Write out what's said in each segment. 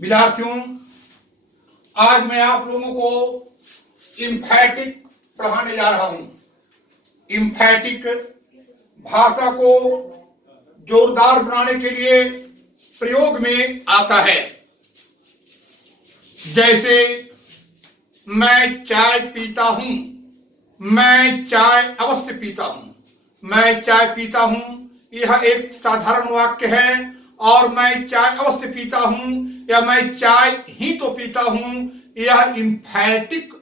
विद्यार्थियों, आज मैं आप लोगों को इम्फैटिक पढ़ाने जा रहा हूं। इम्फैटिक भाषा को जोरदार बनाने के लिए प्रयोग में आता है। जैसे मैं चाय पीता हूं, मैं चाय अवश्य पीता हूं। मैं चाय पीता हूं यह एक साधारण वाक्य है, और मैं चाय अवश्य पीता हूं या मैं चाय ही तो पीता हूं यह इम्फैटिक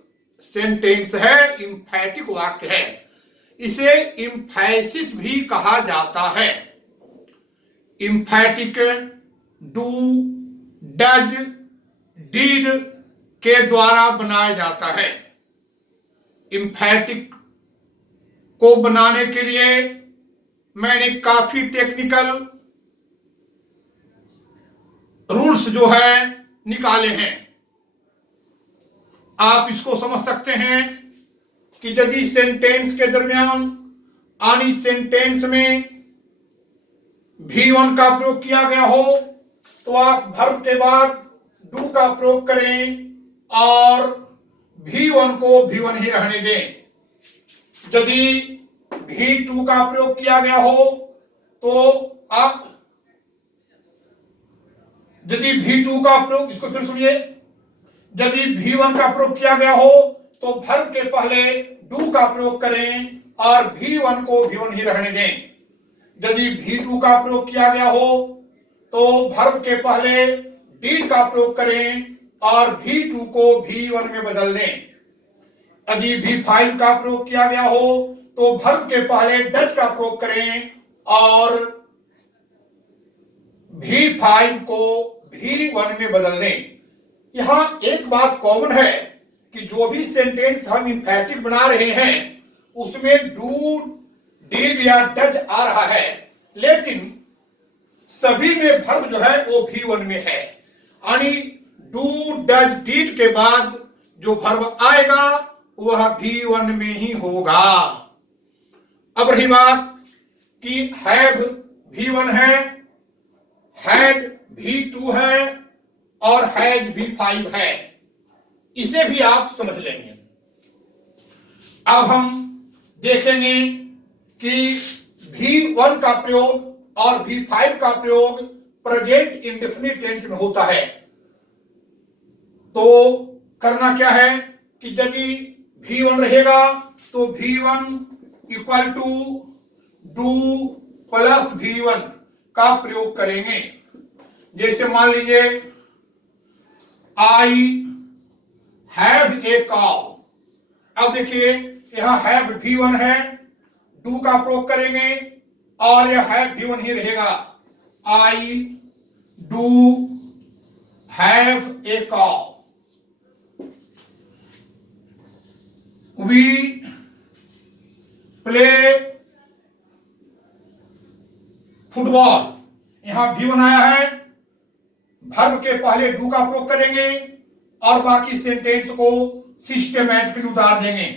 सेंटेंस है, इम्फैटिक वाक्य है। इसे इम्फैसिस भी कहा जाता है। इम्फैटिक डू, डज, डीड के द्वारा बनाया जाता है। इम्फैटिक को बनाने के लिए मैंने काफी टेक्निकल रूल्स जो है निकाले हैं। आप इसको समझ सकते हैं कि यदि सेंटेंस के दरमियान यानी सेंटेंस में V1 का प्रयोग किया गया हो तो आप वर्ब के बाद डू का प्रयोग करें और V1 को V1 ही रहने दें। यदि V2 का प्रयोग किया गया हो तो आप यदि V2 का प्रयोग, इसको फिर सुनिए, यदि V1 का प्रयोग किया गया हो तो वर्ब के पहले डू का प्रयोग करें और V1 को V1 ही रहने दें। यदि V2 का प्रयोग किया गया हो तो वर्ब के पहले डीड का प्रयोग करें और V2 को V1 में बदल दें। यदि V5 का प्रयोग किया गया हो तो वर्ब के पहले डज का प्रयोग करें और V5 को V1 में बदल दें। यहां एक बात कॉमन है कि जो भी सेंटेंस हम इम्फैटिक बना रहे हैं उसमें डू, डीड या डज आ रहा है, लेकिन सभी में वर्ब जो है वो V1 में है। यानी डू, डज, डीड के बाद जो वर्ब आएगा वह V1 में ही होगा। अब रही बात कि हैव V1 है, हैड V2 है और हैज V5 है, इसे भी आप समझ लेंगे। अब हम देखेंगे कि V1 का प्रयोग और V5 का प्रयोग प्रेजेंट इंडेफिनिट टेंस में होता है। तो करना क्या है कि यदि V1 रहेगा तो V1 equal to do plus V1 का प्रयोग करेंगे। जैसे मान लीजिए आई हैव ए काउ। अब देखिए यहां हैव V1 है, डू का प्रयोग करेंगे और यह हैव V1 ही रहेगा। I do have a cow. We play football. यहां V1 आया है, वर्ब के पहले डू का प्रयोग करेंगे और बाकी सेंटेंस को सिस्टमैटिकली उतार देंगे।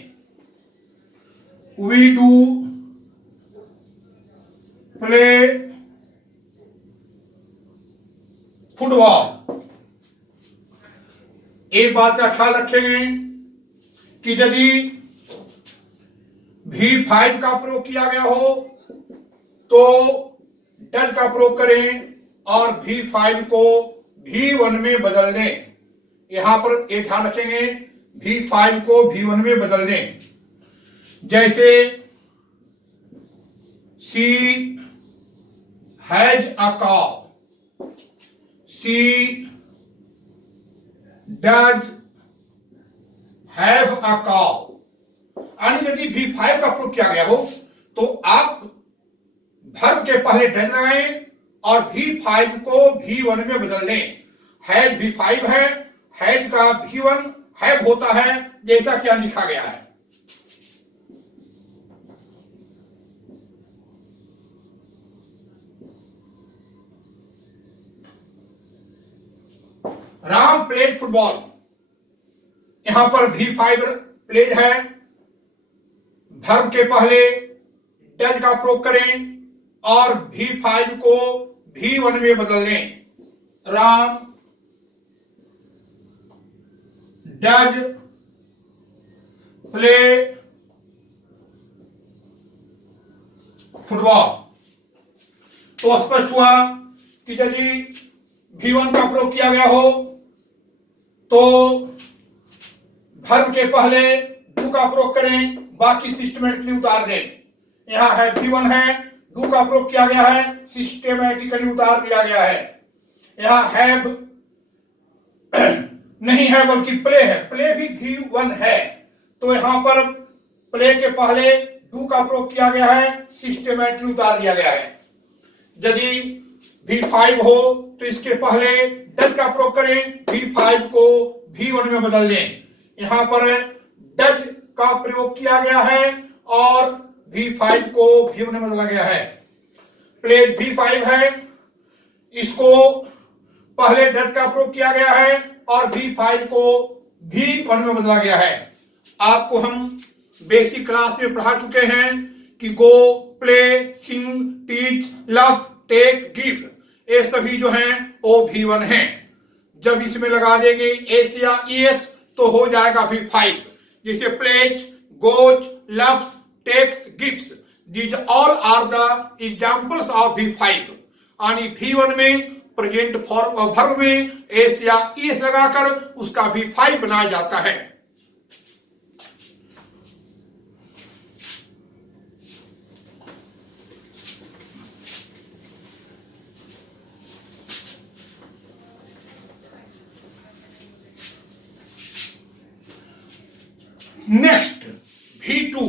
We do play football. एक बात का ख्याल रखेंगे कि यदि V5 का प्रयोग किया गया हो तो डज का प्रयोग करें और V5 को V1 में बदल दें। यहां पर एक ध्यान रखेंगे, V5 को V1 में बदल दें। जैसे she has a cow, she does have a cow. यानी यदि V5 का प्रयोग किया गया हो तो आप वर्ब के पहले डज लगाएं और V5 को V1 में बदल दें। हैज V5 है, हैज का V1 हैव होता है जैसा कि यहां लिखा गया है। Ram plays football. यहां पर V5 प्लेज है, वर्ब के पहले डज का प्रयोग करें और V5 को V1 में बदल दें। Ram does play football. तो स्पष्ट हुआ कि यदि V1 का प्रयोग किया गया हो तो वर्ब के पहले डू का प्रयोग करें, बाकी सिस्टमेटिकली उतार दें। यहां है V1 है, डू का प्रयोग किया गया है, सिस्टमेटिकली उतार दिया गया है। यहां हैव नहीं है बल्कि प्ले है, प्ले भी V1 है, तो यहां पर प्ले के पहले डू का प्रयोग किया गया है, सिस्टमेटिकली उतार दिया गया है। यदि V5 हो तो इसके पहले डज का प्रयोग करें, V5 को V1 में बदल दें। यहां पर डज का प्रयोग किया गया है और V5 को V1 में बदला गया है। प्लेज V5 है, इसको पहले डज का प्रयोग किया गया है और V5 को V1 में बदला गया है। आपको हम बेसिक क्लास में पढ़ा चुके हैं कि गो, प्ले, सिंग, टीच, लव, टेक, गिव, ये सभी जो हैं वो V1 हैं। जब इसमें लगा देंगे एस या ES तो हो जाएगा V5। जैसे plays, goes, loves, takes, gives, these all are the examples of V5। यानी V1 में प्रेजेंट फॉर्म वर्ब में एस या ES लगाकर उसका V5 बनाया जाता है। नेक्स्ट V2,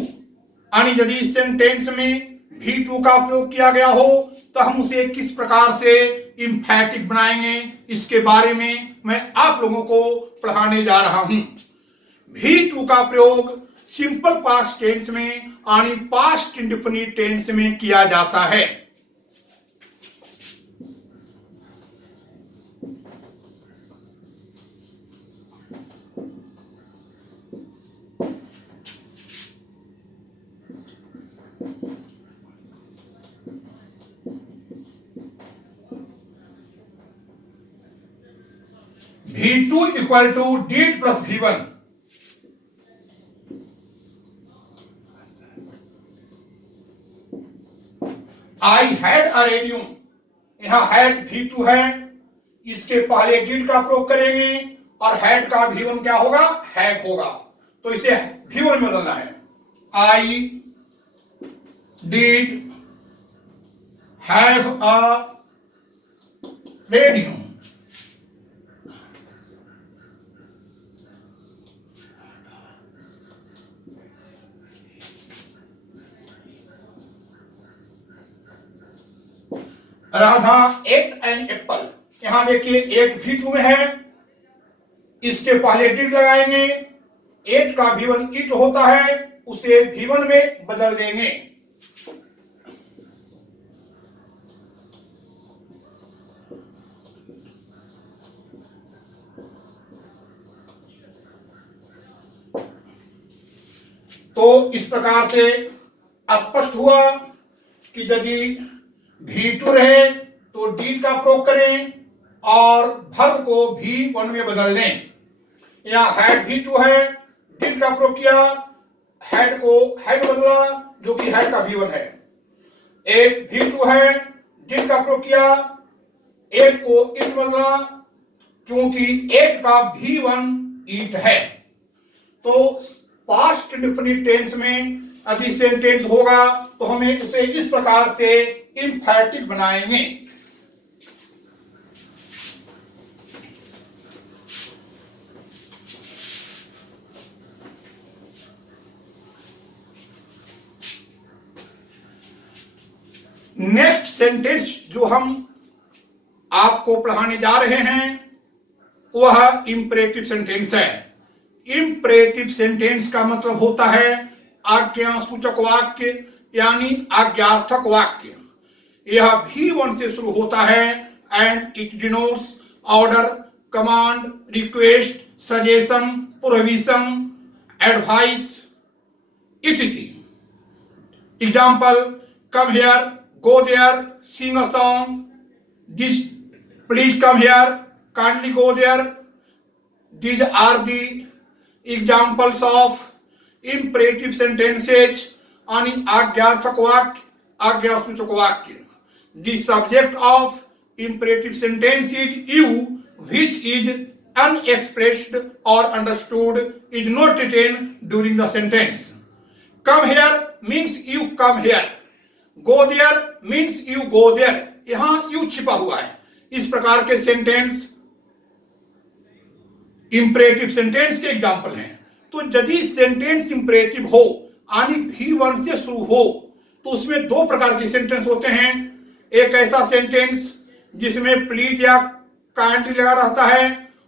यानी यदि सेंटेंस में V2 का प्रयोग किया गया हो तो हम उसे किस प्रकार से इंफैटिक बनाएंगे, इसके बारे में मैं आप लोगों को पढ़ाने जा रहा हूं। V2 का प्रयोग सिंपल पास्ट टेंस में यानी पास्ट इंडेफिनिट टेंस में किया जाता है। V2 equal to did plus V1। I had a radio, यहां had V2 है, इसके पहले did का प्रयोग करेंगे और had का V1 क्या होगा, have होगा, तो इसे V1 में बदलना है। I did have a radio। Radha ate an apple, यहां देखिए एट V2 में है, इसके पहले डिड लगाएंगे, एट का V1 इट होता है, उसे V1 में बदल देंगे। तो इस प्रकार से स्पष्ट हुआ कि यदि V2 रहे तो did का प्रयोग करें और वर्ब को V1 में बदल दें। यहाँ had V2 है, did का प्रयोग किया, had को had बदला जो कि had का V1 है। एक V2 है, did का प्रयोग किया, एक को it बदला क्योंकि एक का V1 it है। तो पास्ट इंडेफिनिट टेंस में यदि सेंटेंस होगा तो हमें उसे इस प्रकार से इंफैटिक बनाएंगे। नेक्स्ट सेंटेंस जो हम आपको पढ़ाने जा रहे हैं वह इंपरेटिव सेंटेंस है। इंपरेटिव सेंटेंस का मतलब होता है आज्ञासूचक वाक्य यानी आज्ञार्थक वाक्य। यह V1 से शुरू होता है and it denotes order, command, request, suggestion, prohibition, advice etc. Example, come here, go there, sing a song, this please come here, kindly go there, these are the examples of imperative sentences आणि आज्ञार्थक वाक्य, आज्ञासूचक वाक्य। The subject of imperative sentence is you, which is unexpressed or understood, is not written during the sentence. Come here means you come here, go there means you go there। यहां you छिपा हुआ है। इस प्रकार के sentence imperative sentence के example हैं। तो यदि सेंटेंस इंपरेटिव हो यानी V1 से शुरू हो तो उसमें दो प्रकार के सेंटेंस होते हैं। एक ऐसा सेंटेंस जिसमें प्लीज या काइंडली लगा रहता है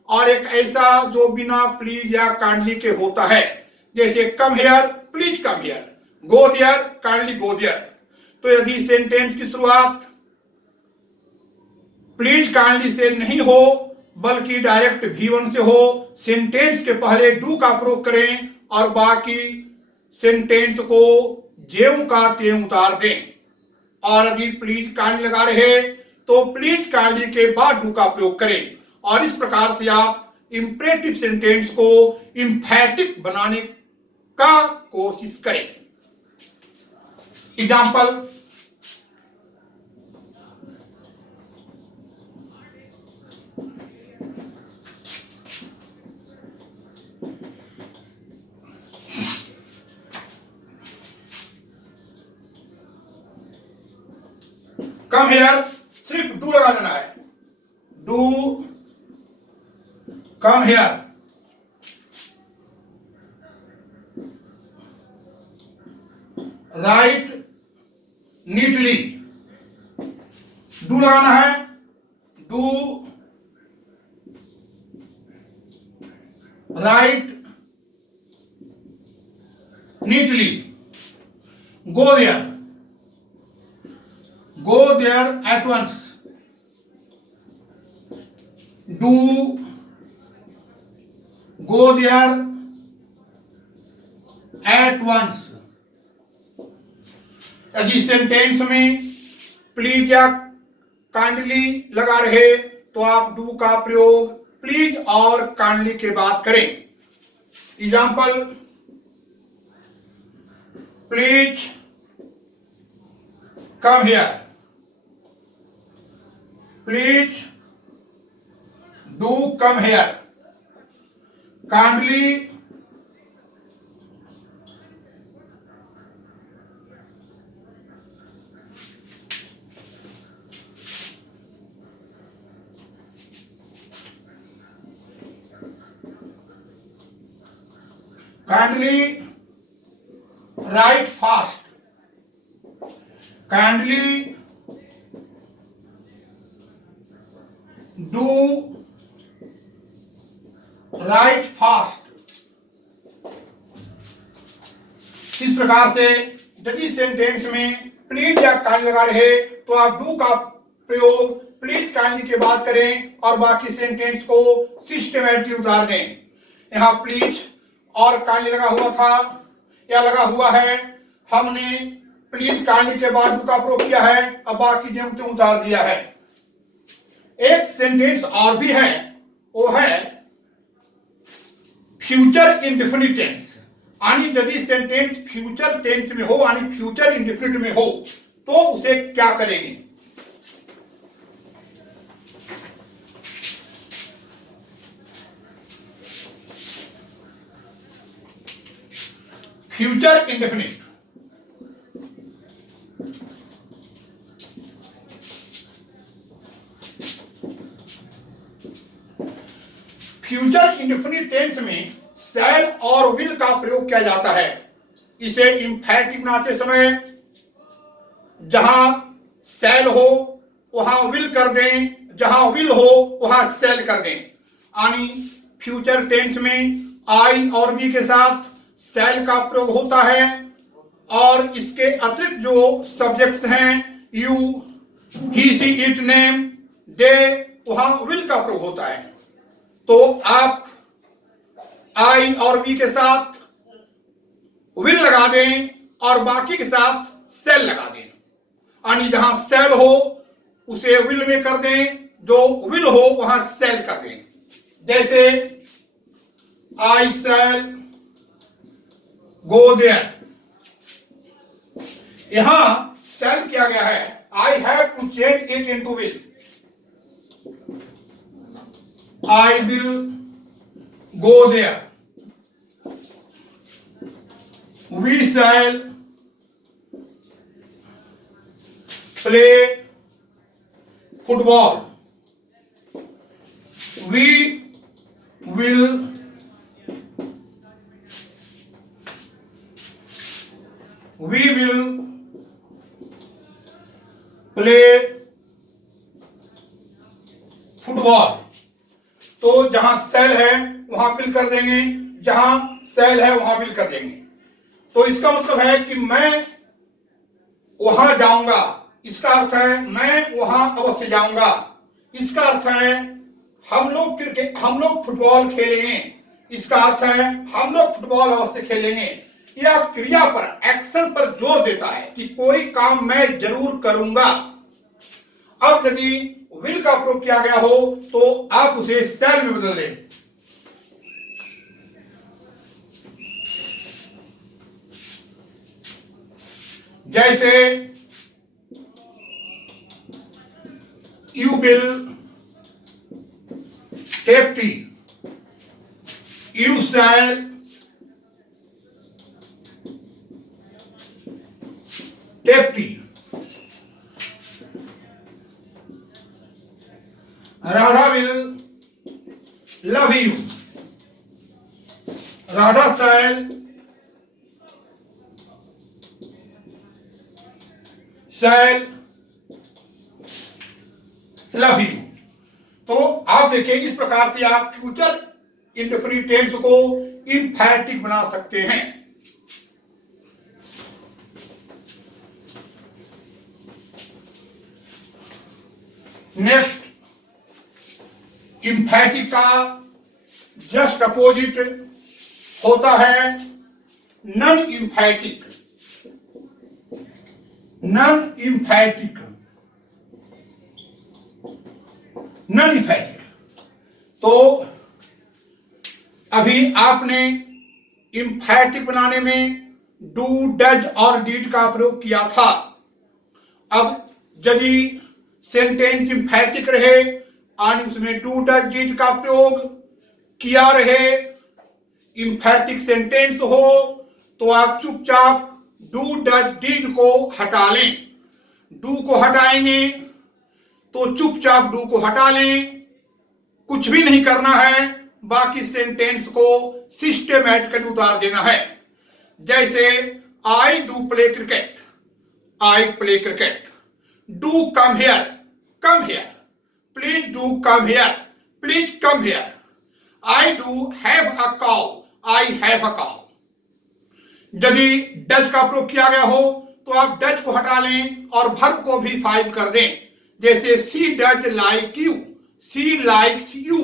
और एक ऐसा जो बिना प्लीज या काइंडली के होता है, जैसे come here please come here, go there kindly go there. तो यदि सेंटेंस की शुरुआत प्लीज काइंडली से नहीं हो बल्कि डायरेक्ट V1 से हो, सेंटेंस के पहले डू का प्रयोग करें और बाकी सेंटेंस को ज्यों का त्यों उतार दें। और यदि प्लीज काइंडली लगा रहे तो प्लीज काइंडली के बाद डू का प्रयोग करें और इस प्रकार से आप इंपरेटिव सेंटेंस को इंफैटिक बनाने का कोशिश करें। एग्जाम्पल, कम हियर सिर्फ डू लगा देना है, do come here. Write neatly, do लगाना है, do write neatly. Go there, go there at once, do go there at once। यदि सेंटेंस में प्लीज या काइंडली लगा रहे तो आप डू का प्रयोग प्लीज और काइंडली के बाद करें। Example, please come here, please do come here, kindly right fast, kindly do right fast. इस प्रकार से यदि सेंटेंस में प्लीज या काइंडली लगा रहे तो आप डू का प्रयोग प्लीज काइंडली के बाद करें और बाकी सेंटेंस को सिस्टमैटिकली उतार दें। यहां प्लीज और काइंडली लगा हुआ था या लगा हुआ है, हमने प्लीज काइंडली के बाद डू का प्रयोग किया है, अब बाकी ज्यों त्यों उतार दिया है। एक सेंटेंस और भी है, वो है फ्यूचर इंडेफिनिट टेंस। यानी यदि सेंटेंस फ्यूचर टेंस में हो यानी फ्यूचर इंडेफिनिट में हो तो उसे क्या करेंगे। Future indefinite, future indefinite tense में शैल और विल का प्रयोग किया जाता है। इसे इंफैटिक बनाते समय जहां शैल हो वहां विल कर दें, जहां विल हो वहां शैल कर दें। यानी फ्यूचर टेंस में आई और बी के साथ शैल का प्रयोग होता है और इसके अतिरिक्त जो सब्जेक्ट्स हैं you, he, she, it, name, they, वहां विल का प्रयोग होता है। तो आप आई और बी के साथ विल लगा दें और बाकी के साथ शैल लगा दें। यानी जहां शैल हो उसे विल में कर दें, जो विल हो वहां शैल कर दें। जैसे I shall go there. यहां shall किया गया है, I have to change it into will. I will go there. We shall play football. We will play football. तो जहां सेल है वहां विल कर देंगे, जहां सेल है वहां विल कर देंगे। तो इसका मतलब है कि मैं वहां जाऊंगा, इसका अर्थ है मैं वहां अवश्य जाऊंगा। इसका अर्थ है हम लोग फुटबॉल खेलेंगे, इसका अर्थ है हम लोग फुटबॉल अवश्य खेलेंगे। यह क्रिया पर, एक्शन पर जोर देता है कि कोई काम मैं जरूर करूंगा। अब यदि विल का प्रयोग किया गया हो तो आप उसे शैल में बदल दें। जैसे you will take tea, you shall take tea. Radha will love you, Radha shall love you. तो आप देखिए इस प्रकार से आप फ्यूचर इंडेफिनिट टेंस को इंफैटिक बना सकते हैं। नेक्स्ट, इंफैटिक का जस्ट अपोजिट होता है non emphatic. Non emphatic, non emphatic. तो अभी आपने इंफैटिक बनाने में डू, डज और डिड का प्रयोग किया था। अब यदि सेंटेंस इंफैटिक रहे और उसमें डू, डज, डिड का प्रयोग किया रहे, इंफैटिक सेंटेंस हो, तो आप चुपचाप डू, डज, डिड को हटा लें। डू को हटाएंगे तो चुपचाप डू को हटा लें, कुछ भी नहीं करना है, बाकी सेंटेंस को सिस्टमैटिकली उतार देना है। जैसे I do play cricket, I play cricket. Do come here, come here. Please do come here, please come here. I do have a cow, I have a cow. यदि डज का प्रयोग किया गया हो तो आप डज को हटा लें और वर्ब को भी 5 कर दें। जैसे she does like you, she likes you.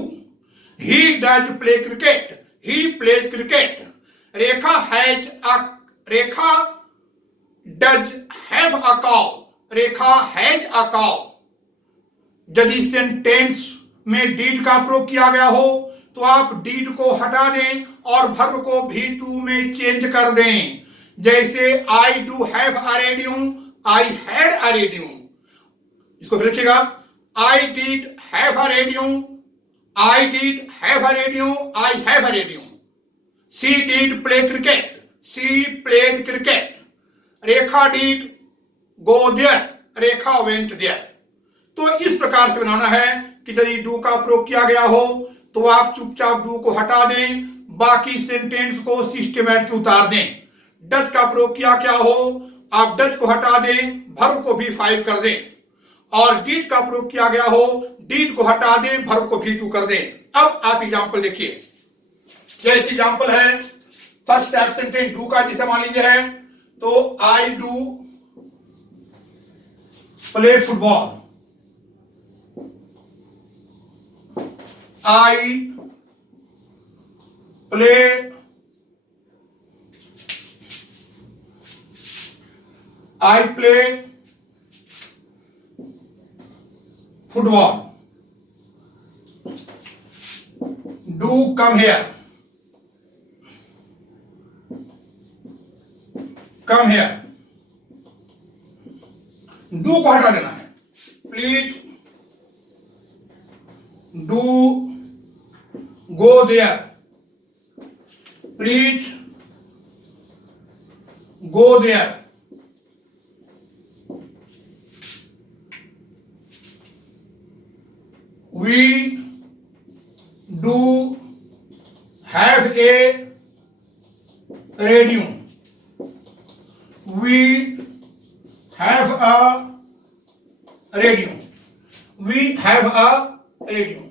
He does play cricket, he plays cricket. Rekha does have a cow, Rekha has a cow. यदि सेंटेंस में डीड का प्रयोग किया गया हो तो आप डीड को हटा दें और वर्ब को भी टू में चेंज कर दें। जैसे I do have a radio, I had a radio. इसको फिर लिखिएगा, I did have a radio, I did have a radio, I have a radio. She did play cricket, she played cricket. Rekha did go there, Rekha went there. तो इस प्रकार से बनाना है कि यदि डू का प्रयोग किया गया हो तो आप चुपचाप डू को हटा दें, बाकी सेंटेंस को सिस्टमैटिक उतार दें। डज का प्रयोग किया क्या हो, आप डज को हटा दें, वर्ब को भी 5 कर दें। और डीड का प्रयोग किया गया हो, डीड को हटा दें, वर्ब को भी 2 कर दें। अब आप एग्जांपल देखिए। जैसे एग्जांपल है फर्स्ट टाइप सेंटेंस डू का, जिसे मान लीजिए है तो I do play football, I play football. Do come here, come here, do को हटा देना है, please do go there, please go there. We do have a radio. We have a radio. We have a radio.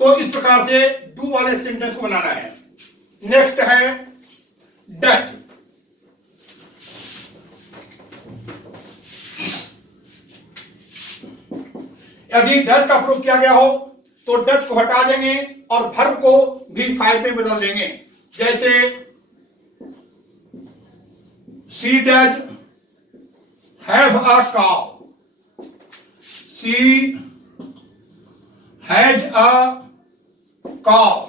तो इस प्रकार से do वाले sentence को बनाना है। नेक्स्ट है डच। यदि डच का प्रयोग किया गया हो तो डच को हटा देंगे और वर्ब को भी फाइल में बदल देंगे। जैसे she does have a cow, she has a cow,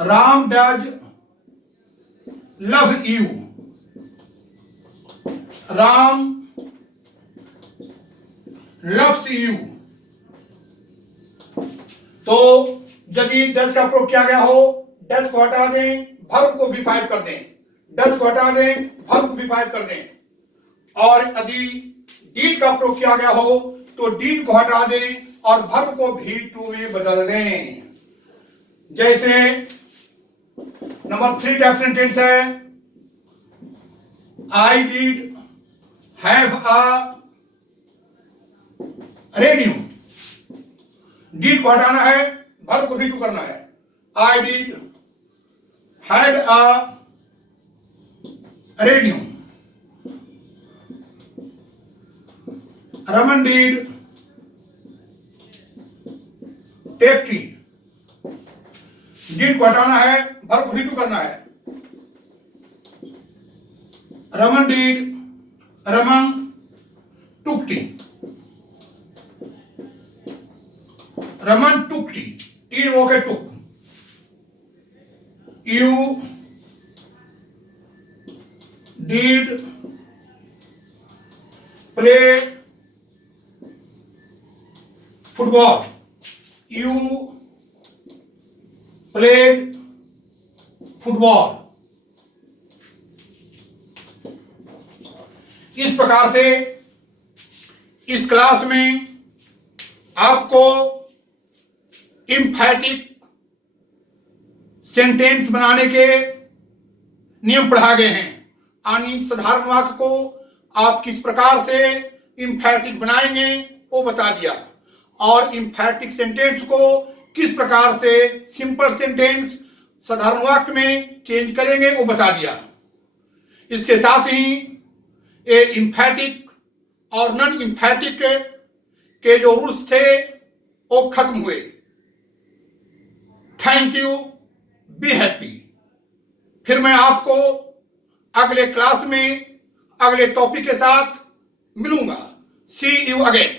Ram does love you, Ram loves you। तो यदि डच का प्रयोग किया गया हो, डच को हटा दें, वर्ब को भी फाइल कर दें, डच को हटा दें, वर्ब को भी फाइल कर दें। और यदि डीड का प्रयोग किया गया हो तो डीड को हटा दें और वर्ब को भी टू में बदल दें। जैसे नंबर 3 टाइप सेंटेंस है, I did have a radio. Did को हटाना है, वर्ब को भी टू करना है। I did had a radio, Raman did take tea. Did को हटाना है, वर्ब को भी टू करना है। Raman took tea, Raman took tea, tea वो के took. You did play football, you played football. इस प्रकार से इस क्लास में आपको इम्फैटिक सेंटेंस बनाने के नियम पढ़ा गए हैं। यानी साधारण वाक्य को आप किस प्रकार से इम्फैटिक बनाएंगे वो बता दिया, और इम्फैटिक सेंटेंस को किस प्रकार से सिंपल सेंटेंस साधारण वाक्य में चेंज करेंगे वो बता दिया। इसके साथ ही ये इम्फैटिक और नॉन इम्फैटिक के जो रूल्स थे वो खत्म हुए। Thank you, be happy. फिर मैं आपको अगले क्लास में अगले टॉपिक के साथ मिलूंगा। सी यू अगेन।